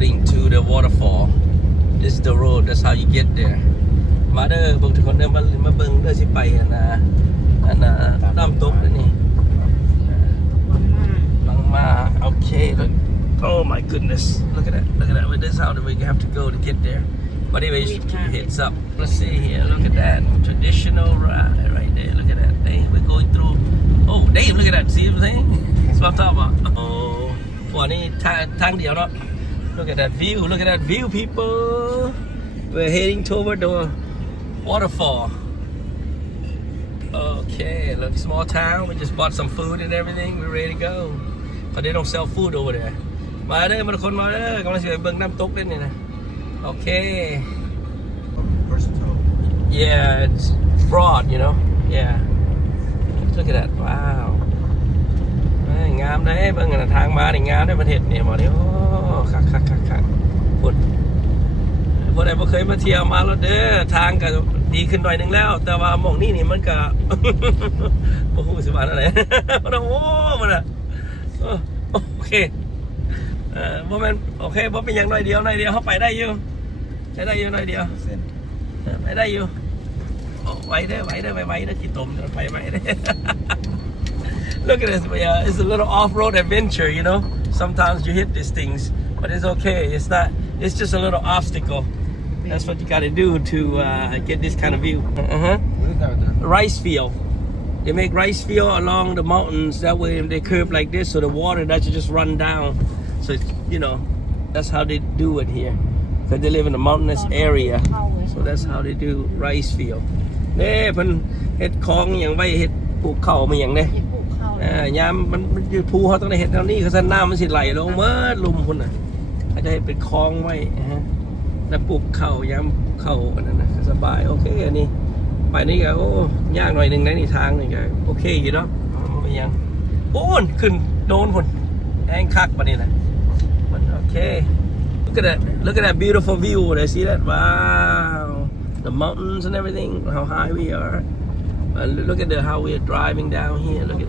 floating to the waterfall. This is the road. That's how you get there. มาเด้อพวกทุกคนเด้อมาเบิ่งเด้อสิไปอันน้ำตกนี่บังมาโอเค look oh my goodness look at that this is how we have to go to get there but anyway heads up let's see here look at that traditional ride right there look at that hey we're going through oh damn look at that see what I'm saying that's what I'm talking about oh วันนี้ทางเดียวเนาะ look at that view people we're heading toward the waterfall okay look small town we just bought some food and everything we're ready to go but they don't sell food over there มาเด้อมาทุกคนมาเด้อกำลังจะไปเบิ่งน้ำตกเล่นนี่นะโอเค versatile yeah it's broad you know yeah look at that wow งามได้เบิ่งทางมานี่งามได้ประเทศเนี่ยหมดนี่โอ้คักพูดพวกใดบ่เคยมาเที่ยวมาแล้วเด้อทางก็ดีขึ้นหน่อยนึงแล้วแต่ว่าหม่องนี้นี่มันก็บ่ฮู้สิว่าอะไรมันโอ้มันอ่ะโอเคบ่แม่นโอเคบ่เป็นอย่างน้อยเดียวเฮาไปได้อยู่ใช้ได้อยู่น้อยเดียวไปได้อยู่ไว้เด้อจิตตมไปไหวเด้อ Look at this yeah it's a little off-road adventure you know sometimes you hit these things but it's okay it's just a little obstacle that's what you got to do to get this kind of view rice field they make rice field along the mountains that way they curve like this so the water doesn't just run down so you know that's how they do it here because they live in a mountainous area so that's how they do rice field นี่เพิ่นเฮ็ดคลองอย่างไว้เฮ็ดปลูกข้าวมาอย่างนี้ยามมันอยู่ภูเขาต้องได้เฮ็ดแถวนี้คือน้ำมันสิไหลลงเมื่อลุมพุ่นน่ะเขาจะให้เป็นคลองไว้แล้วปลูกข้าวยามข้าวอันนั้นนะสบายโอเคอันนี้ไปนี่ก็โอ้ยากหน่อยนึงนะนี่ทางนี่ก็โอเคอยู่เนาะไม่ยังโอ้นขึ้นโดนพุ่นแห้งคักปะนี่นะมันโอเค look at that beautiful view there see that wow the mountains and everything how high we are look at how we're driving down here look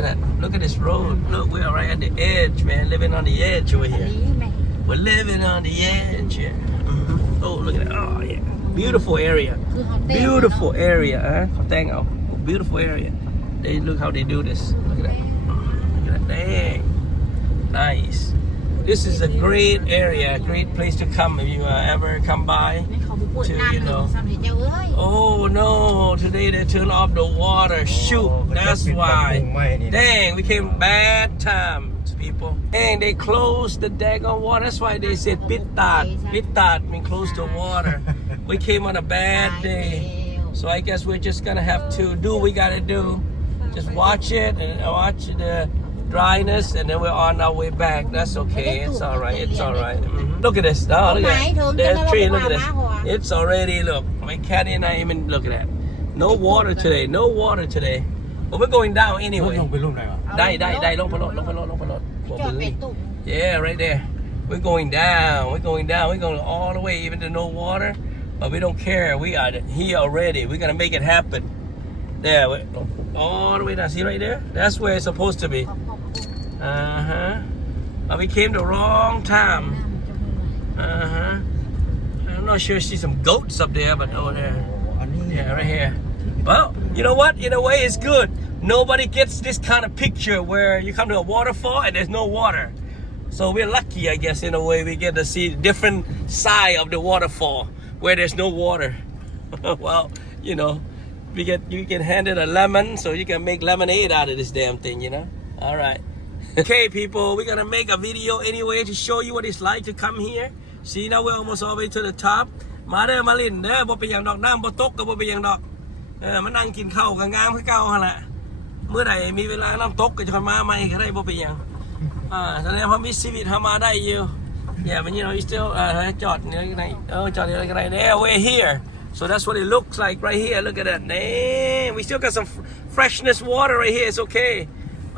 at that look at this road look we are right at the edge man living on the edge over here we're living on the edge here oh look at that oh yeah beautiful area beautiful area beautiful area they look how they do this look at that dang nice this is a great area great place to come if you ever come by to you know oh no today they turn off the water shoot that's why dang we came bad time people dang they closed the daggone water that's why they said pitat mean close the water we came on a bad day so I guess we're just gonna have to do what we gotta do just watch it and watch the dryness and then we're on our way back that's okay it's all right look at this look at that there's a tree look at this it's already look my cat and I even look at that no water today but we're going down anyway ได้ลงไปรถ yeah right there we're going down we're going all the way even to no water but we don't care we are here already we're gonna make it happen there all the way down see right there that's where it's supposed to be but we came the wrong time I'm not sure see some goats up there but over there yeah right here well you know what in a way it's good nobody gets this kind of picture where you come to a waterfall and there's no water so we're lucky I guess in a way we get to see different side of the waterfall where there's no water well you know you can hand it a lemon so you can make lemonade out of this damn thing you know all right okay people we're gonna make a video anyway to show you what it's like to come here see now we're almost all the way to the top มาเด้อมาลินเด้อบ่เป็นอย่างดอกน้ำบ่ตกก็บ่เป็นอย่างดอกมานั่งกินข้าวก็งามคือเก่าหั่นแหละเมื่อใดมีเวลาน้ำตกก็จะมาใหม่ก็ได้บ่เป็นอย่างแสดงว่ามีชีวิตหามาได้อยู่ yeah but you know you still จอดเนี่ยในจอดอะไรก็ได้ there we're here so that's what it looks like right here look at that we still got some freshness water right here it's okay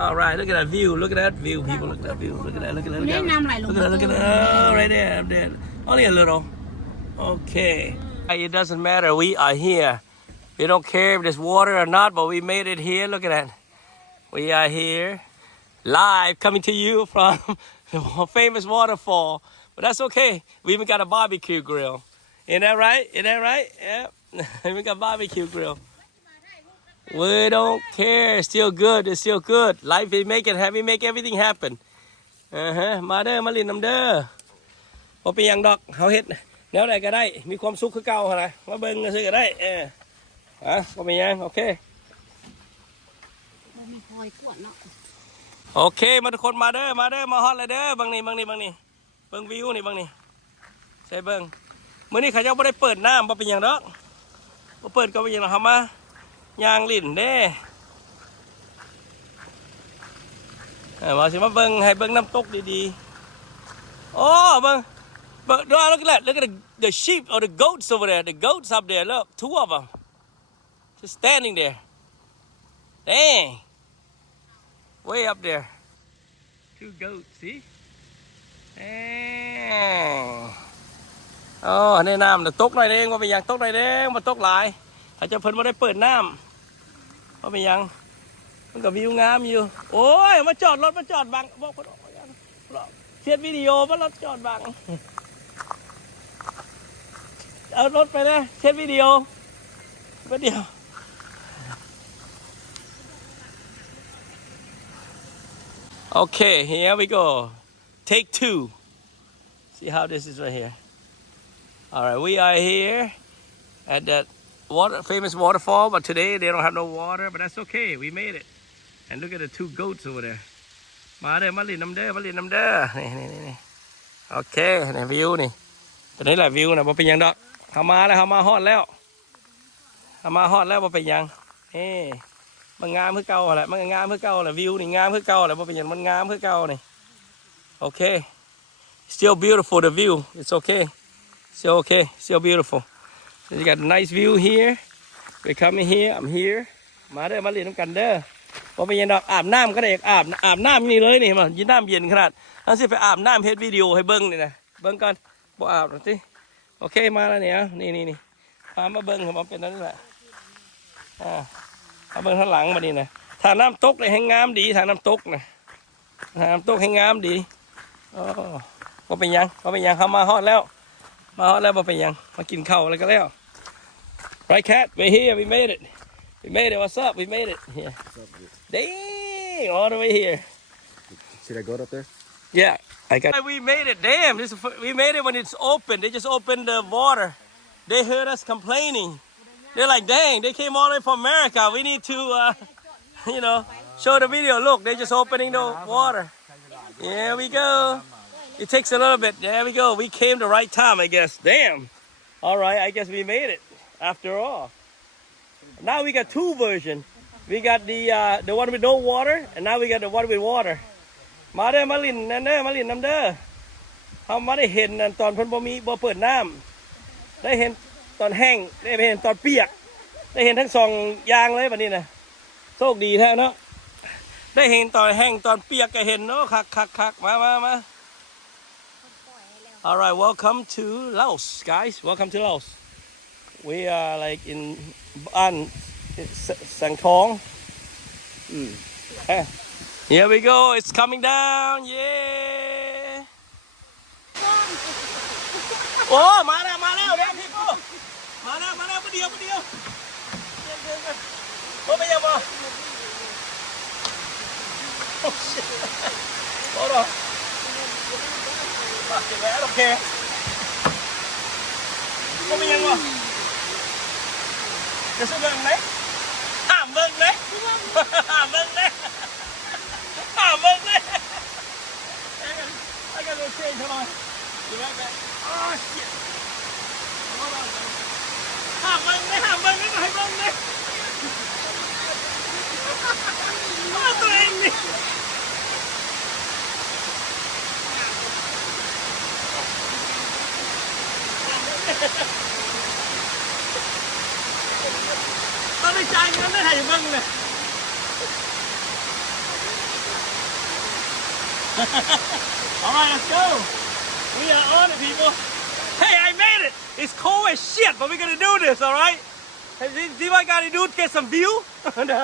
all right look at that view people look at that view look at that right there up there only a little okay it doesn't matter we are here we don't care if there's water or not but we made it here look at that we are here live coming to you from a famous waterfall. But that's okay. We even got a barbecue grill. Isn't that right? Isn't that right? Yep. We got barbecue grill. We don't care. It's still good. It's still good. Life is make everything happen. มาเด้อมาลินน้ำเด้อพอเป็นยังดอกเขาเฮ็ดแนวใดก็ได้มีความสุขคือเก่านะมาเบิ่งกันซื้อก็ได้พอเป็นยังโอเคโอเคมาทุกคนมาเด้อมาฮอตเลยเด้อบางนี่เบิ่งวิวนี่บางนี่ใช่เบิ่งมื้อนี้เขาเจ้าบ่ได้เปิดน้ำบ่เป็นยังดอกบ่เปิดก็เป็นยังหรอกครับมายางลิ่นเด้มาสิมาเบิ่งให้เบิ่งน้ำตกดีๆโอ้เบิ่งlook at the sheep or the goats over there the goats up there look 2 of them just standing there dang way up there 2 goats seeอ๋อในน้ำตกหน่อยเองว่าเป็นยังตกหน่อยเองมาตกหลายเขาจะเพิ่นมาได้เปิดน้ำว่าเป็นยังมันก็วิวงามอยู่โอ้ยมาจอดรถมาจอดบังบอกคนเทียบวิดีโอมารถจอดบังเอารถไปเลยเทียบวิดีโอก็เดียวโอเค here we go take 2 see how this is right here all right we are here at that famous waterfall but today they don't have no water but that's okay we made it and look at the 2 goats over there มาเด้อมาลินน้ำเด้อนี่โอเคนี่วิวนี่ตอนนี้แหละวิวนะบ่เป็นยังดอกเขามาแล้วเขามาฮอดแล้วบ่เป็นยังมันงามเพื่อเก่าแหละมันงามเพื่อเก่าแหละวิวนี่งามเพื่อเก่าแหละบ่เป็นยังมันงามเพื่อเก่านี่โอเค still beautiful the view it's okay still beautiful you got a nice view here we coming here I'm here มาเด้อมาเล่นน้ำกันเด้อพอไปยันดอกอาบน้ำก็ได้อาบน้ำนี่เลยนี่มายินน้ำเย็นขนาดนั่นสิไปอาบน้ำเฮ็ดวิดีโอให้เบิ้งนี่นะเบิ้งก่อนบ่อาบหรอกสิโอเคมาแล้วเนี่ยนี่พามาเบิ้งผมเป็นนั่นแหละมาเบิ้งข้างหลังมานี่นะถ้าน้ำตกเลยให้งามดีถ้าน้ำตกนะน้ำตกให้งามดีบ่เป็นยังเขามาฮอดแล้วบ่เป็นยังมากินข้าวอะไรก็แล้ว right cat we're here we made it what's up we made it yeah dang all the way here should I go up there yeah I got we made it damn we made it when it's open they just opened the water they heard us complaining they're like dang they came all the way from America we need to show the video look they just opening the water here we go it takes a little bit there we go we came the right time I guess damn all right I guess we made it after all now we got 2 versions we got the one with no water and now we got the one with water มาเด้อมาลินนั่นเด้อมาลินน้ำเด้อเขามาได้เห็นตอนเพิ่นบ่เปิดน้ำได้เห็นตอนแห้งได้เห็นตอนเปียกได้เห็นทั้ง2อย่างเลยบัดนี้นะโชคดีแท้เนาะได้เห็นตอนแห้งตอนเปียกก็เห็นเนาะคักมา all right welcome to Laos guys welcome to Laos we are like in บ้านสังทองhere we go it's coming down yeah โอ้มาแล้วเด้พี่กูมาแล้วมาเดียวโอ้ไปยังบ่โอ้ shit hold on fuck it man I don't care โอ้ไปยังบ่จะซื้อเบิ่งไหมห้ามเบิ่งไหมI got no change hold on be right back oh shit hold on ห้ามเบิ่งไม่ให้เบิ่งเลยตัวเองนี่ต้องได้จ่ายเงินได้ถ่ายเบิ่งเลย all right let's go we are on it people hey I made it it's cold as shit but we're gonna do this all right see what I gotta do to get some view no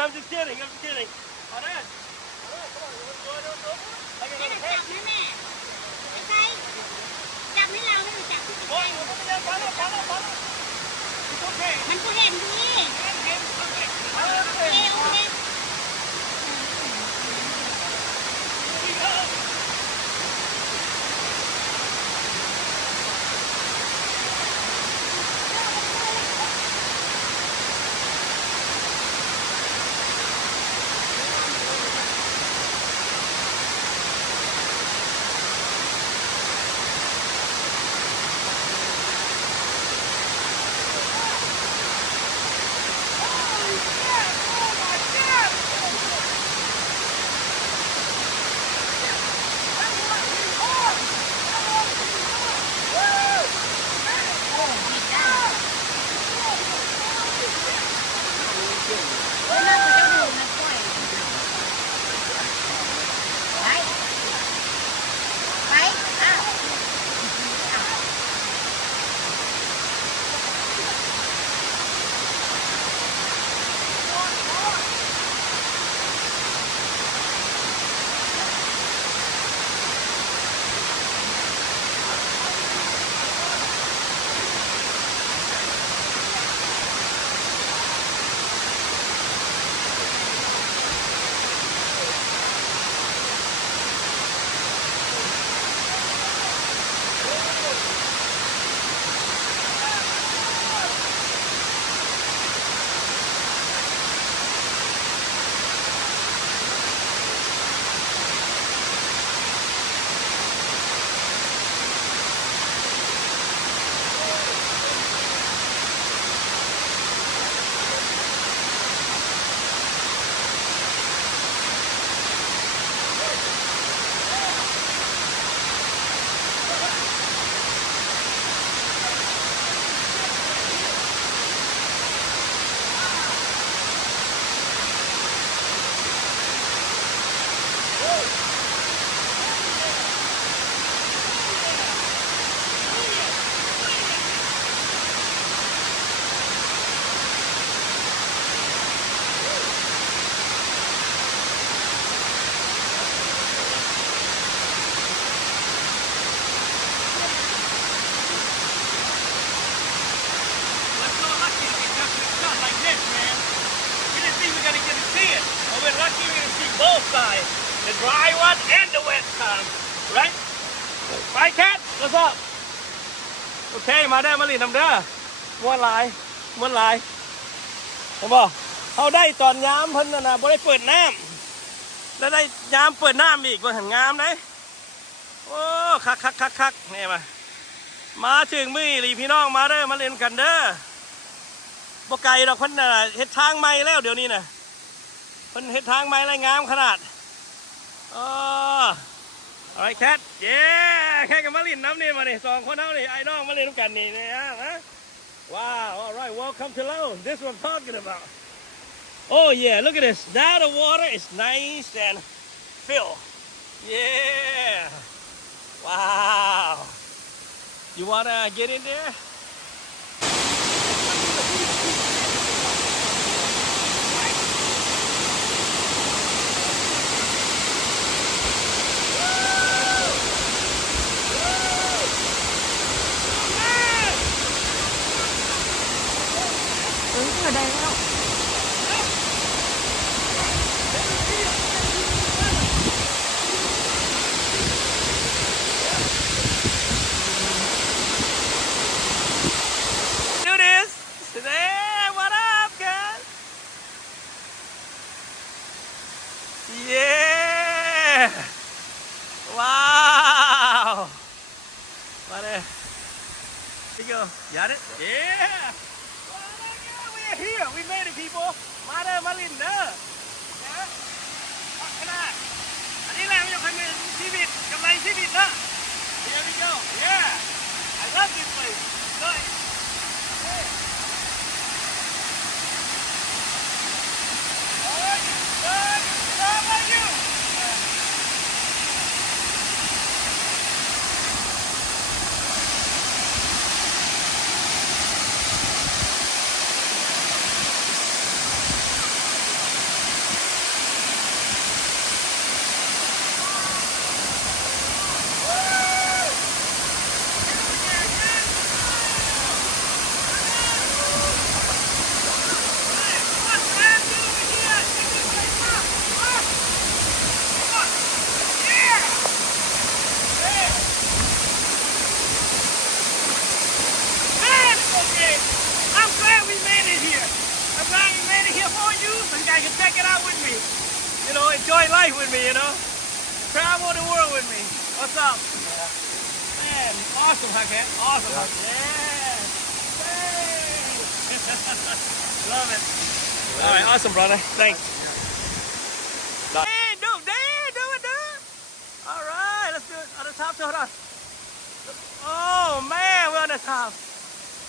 I'm just kidding all right come on นี่จับให้แม่ไม่ใช่จับให้เราไม่จับที่ตัวเองมันก็เห็นดีโอเคโอเค both sides, the dry one and the wet time, right? Right, cat? What's up? Okay, มาได้มาลินทำเด้อม้วนหลายเห็นบ่เขาได้ตอนย้ำเพิ่นน่ะบ่ได้เปิดน้ำแล้วได้ย้ำเปิดน้ำอีกบ่หันงามได้โอ้คักนี่มาถึงมื้อนี่พี่น้องมาเด้อมาเล่นกันเด้อบ่ไกลดอกเพิ่นน่ะเฮ็ดทางใหม่แล้วเดี๋ยวนี้น่ะเพิ่นเฮ็ดทางใหม่แล้วงามขนาดalright cat yeah แค่กับมาลินน้ำนี่มาดิสองคนเท่านี่ไอ้น้องมาเล่นกันนี่นะ wow alright welcome to Laos this is what I'm talking about oh yeah look at this now the water is nice and filled yeah wow you wanna get in there ở đây không? Do this. Hey, what up, guys? Yeah. Wow. What a. Here you go. Got it? Yeah. Here we made it people มาเด้อมาลินเด้อนะขนาดอันนี้แหละมันจะเป็นชีวิตกำไรชีวิตนะ Here we go yeah I love this place good hey good how about you life with me, you know. Travel the world with me. What's up? Man, awesome, huh, Ken? Awesome, huh? Yeah. Hey. Love it. All right, awesome, brother. Thanks. Hey, do it. All right, let's do it on the top. Hold on. Oh man, we're on the top.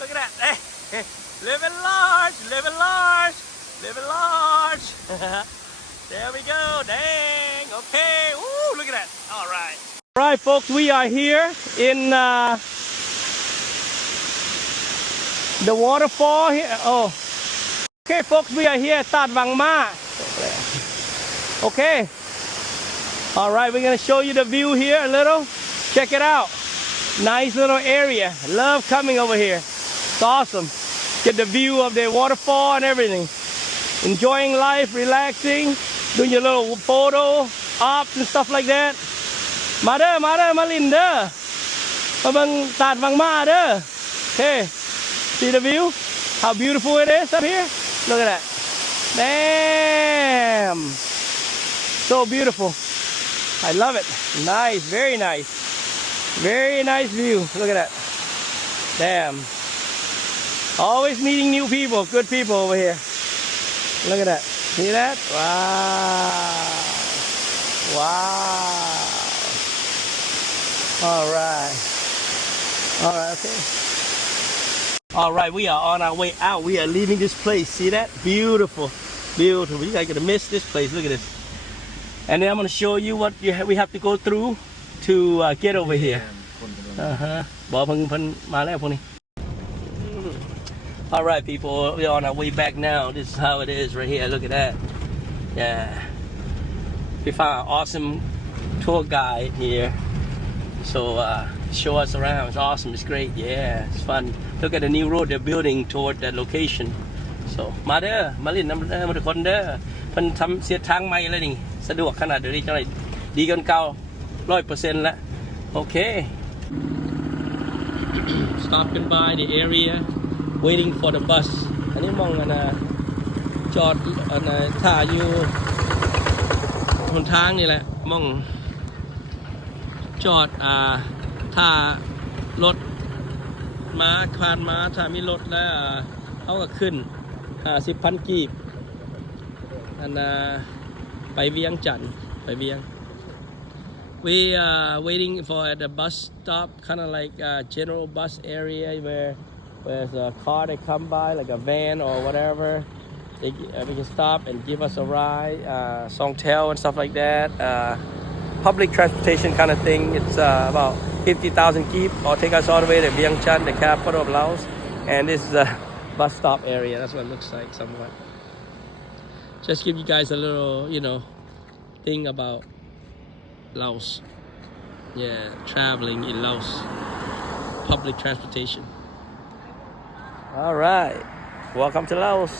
Look at that. Hey, living large. There we go. Dang. Okay. Woo, look at that. All right. All right, folks, we are here in the waterfall here. Oh. Okay, folks, we are here at Wang Ma. Okay. All right, we're gonna show you the view here a little. Check it out. Nice little area. Love coming over here. It's awesome. Get the view of the waterfall and everything. Enjoying life, relaxing, doing your little photo ops and stuff like that. Ma lin dah. Ma bang Tat Wang Ma dah. Okay. See the view? How beautiful it is up here? Look at that. Damn. So beautiful. I love it. Nice, very nice. Very nice view. Look at that. Damn. Always meeting new people, good people over here. Look at that. See that? Wow. All right. Okay. All right, we are on our way out. We are leaving this place. See that? Beautiful. You guys gonna miss this place. Look at this. And then I'm gonna show you what we have to go through to get over here. All right, people, we're on our way back now. This is how it is right here. Look at that. Yeah. We found an awesome tour guide here. So show us around. It's awesome. It's great. Yeah, it's fun. Look at the new road they're building toward that location. Soมาลินน้ำทุกคนเด้อเพิ่นทำเสียทางใหม่เลยนี่สะดวกขนาดเดี๋ยวนี้จังไรดีกันเก่า 100% แล้วโอเค Stopping by the area waiting for the bus อันนี้มองจอดท่าอยู่หนทางนี่แหละมองจอดท่ารถม้าผ่านม้าถ้ามีรถแล้วเขาก็ขึ้น50,000 กีบอันไปเวียงจันทร์ไปเวียง we waiting for at the bus stop kind of like general bus area where there's a car that come by like a van or whatever we can stop and give us a ride Songtel and stuff like that public transportation kind of thing. It's about 50,000 keep or take us all the way to Vientiane, the capital of Laos, and this is a bus stop area. That's what it looks like somewhat. Just give you guys a little, thing about Laos. Yeah, traveling in Laos, public transportation. All right, welcome to Laos.